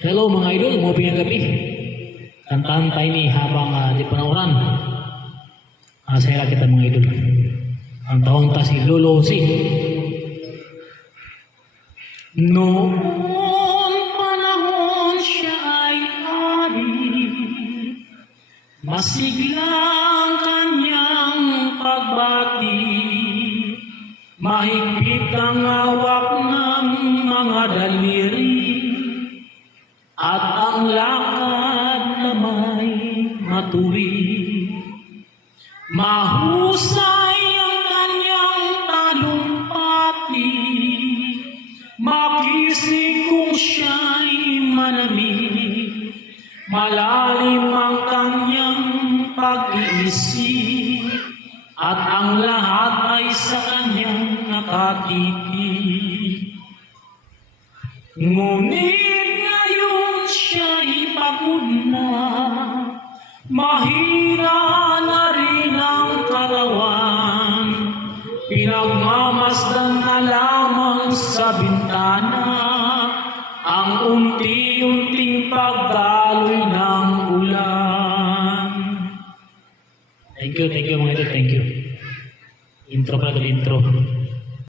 Hello mga idol, umuwi ng gabi. Kantahan tayo ni habang di panauran. Saya kita mga idol. Ang taon ta si Lolo Si. Noon panahon siya ay hari, masiglang kanyang pagbati, mahigpit ang hawak ng mga daliri, at ang lakad na may matuwid. Mahusay ang kanyang talumpati, makisig kung siya'y manamig. Malalim ang kanyang pag-iisip, at ang lahat ay sa kanyang nakatitig. Ngunit ngayon siya'y pagod na, mahina na rin ang katawan. Pinagmamasdan na lamang sa bintana ang unti-unting pagdaloy ng ulan. Thank you mga idol, thank you. Intro pala ito, intro.